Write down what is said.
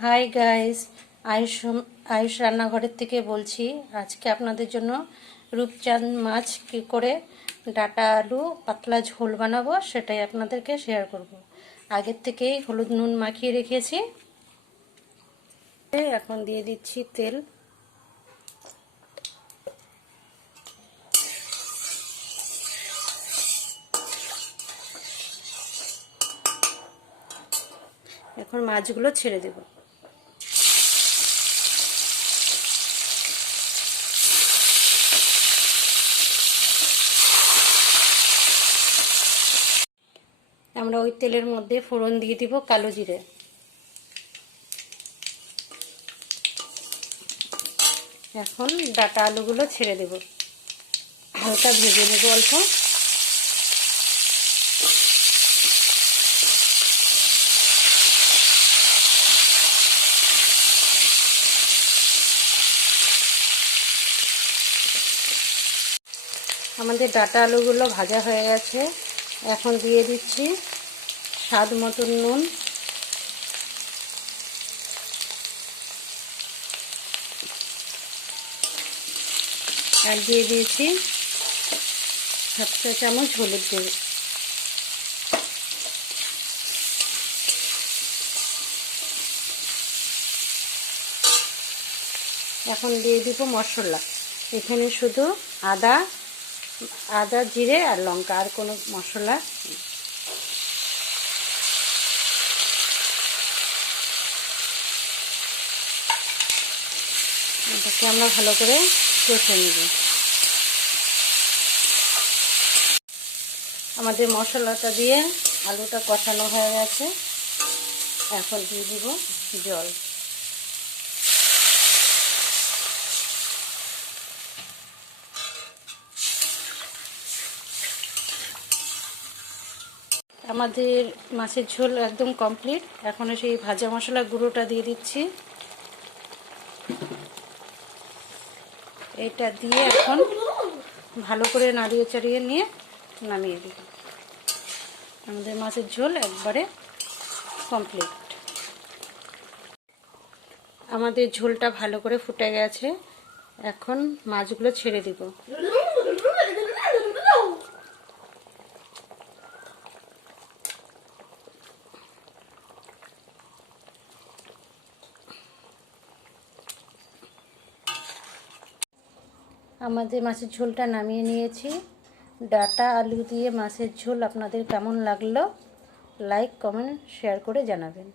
Hi guys, Ayush রান্নাঘরের থেকে বলছি। আজকে আপনাদের জন্য রূপচাঁদ মাছ কী করে ডাঁটা আলু পাতলা ঝোল বানাবো সেটাই আপনাদেরকে শেয়ার করব। আগের থেকেই হলুদ নুন মাখিয়ে রেখেছি। এখন দিয়ে দিচ্ছি তেল। এখন মাছগুলো ছেড়ে দেব। আমরা ওই তেলের মধ্যে ফোড়ন দিয়ে দিব কালো জিরে। এখন ডাঁটা আলুগুলো ছেড়ে দেব, হালকা ভেজে নেব অল্প। আমাদের ডাঁটা আলুগুলো ভাজা হয়ে গেছে। এখন দিয়ে দিচ্ছি স্বাদ মতন নুন, আর দিয়ে দিয়েছি 7 চা চামচ হলুদ গুঁড়ো। এখন দিয়ে দিব মশলা। এখানে শুধু আদা জিরে আর লঙ্কা, আর কোনো মশলা। এটাকে আমরা ভালো করে কষে নেব। আমাদের মশলাটা দিয়ে আলুটা কষানো হয়ে গেছে। এখন দিয়ে দিব জল। আমাদের মাছের ঝোল একদম কমপ্লিট। এখন সেই ভাজা মশলা গুঁড়োটা দিয়ে দিচ্ছি। এটা দিয়ে এখন ভালো করে নাড়িয়ে চাড়িয়ে নিয়ে নামিয়ে দিব। আমাদের মাছের ঝোল একবারে কমপ্লিট। আমাদের ঝোলটা ভালো করে ফুটে গেছে। এখন মাছগুলো ছেড়ে দিব। আমাদের মাছের ঝোলটা নামিয়ে নিয়েছি। ডাঁটা আলু দিয়ে মাছের ঝোল আপনাদের কেমন লাগলো লাইক কমেন্ট শেয়ার করে জানাবেন।